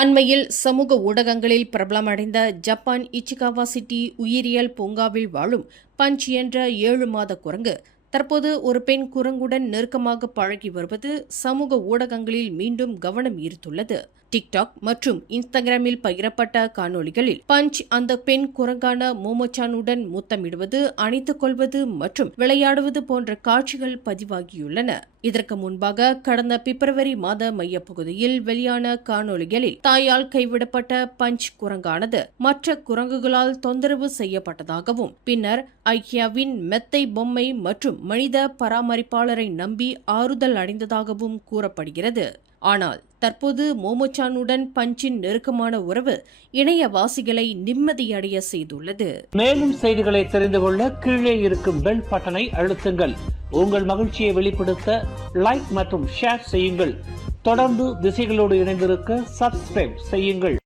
அண்மையில் சமூக ஊடகங்களில் பிரபலமடைந்த ஜப்பான் இச்சிகாவா சிட்டி உயிரியல் பூங்காவில் வாழும் பஞ்ச் என்ற 7 மாத குரங்கு தற்போது ஒரு பெண் குரங்குடன் நெருக்கமாக பழகி வருவது சமூக ஊடகங்களில் மீண்டும் கவனம் ஈர்த்துள்ளது. டிக்டாக் மற்றும் இன்ஸ்டாகிராமில் பகிரப்பட்ட காணொளிகளில் பஞ்ச் அந்த பெண் குரங்கான மோமோச்சானுடன் முத்தமிடுவது, அணைத்துக் கொள்வது மற்றும் விளையாடுவது போன்ற காட்சிகள் பதிவாகியுள்ளன. இதற்கு முன்பாக கடந்த பிப்ரவரி மாத மையப்பகுதியில் வெளியான காணொளிகளில் தாயால் கைவிடப்பட்ட பஞ்ச் குரங்கானது மற்ற குரங்குகளால் தொந்தரவு செய்யப்பட்டதாகவும், பின்னர் ஐக்கியாவின் மெத்தை பொம்மை மற்றும் மனித பராமரிப்பாளரை நம்பி ஆறுதல் அடைந்ததாகவும் கூறப்படுகிறது. ஆனால் தற்போது மோமோச்சானுடன் பஞ்சின் நெருக்கமான உறவு இணையவாசிகளை நிம்மதியடைய செய்துள்ளது. மேலும் செய்திகளை தெரிந்து கொள்ள கீழே இருக்கும் பெல் பட்டனை அழுத்துங்கள். உங்கள் மகிழ்ச்சியை வெளிப்படுத்த லைக் மற்றும் ஷேர் செய்யுங்கள். தொடர்ந்து திசைகளோடு இணைந்திருக்க சப்ஸ்கிரைப் செய்யுங்கள்.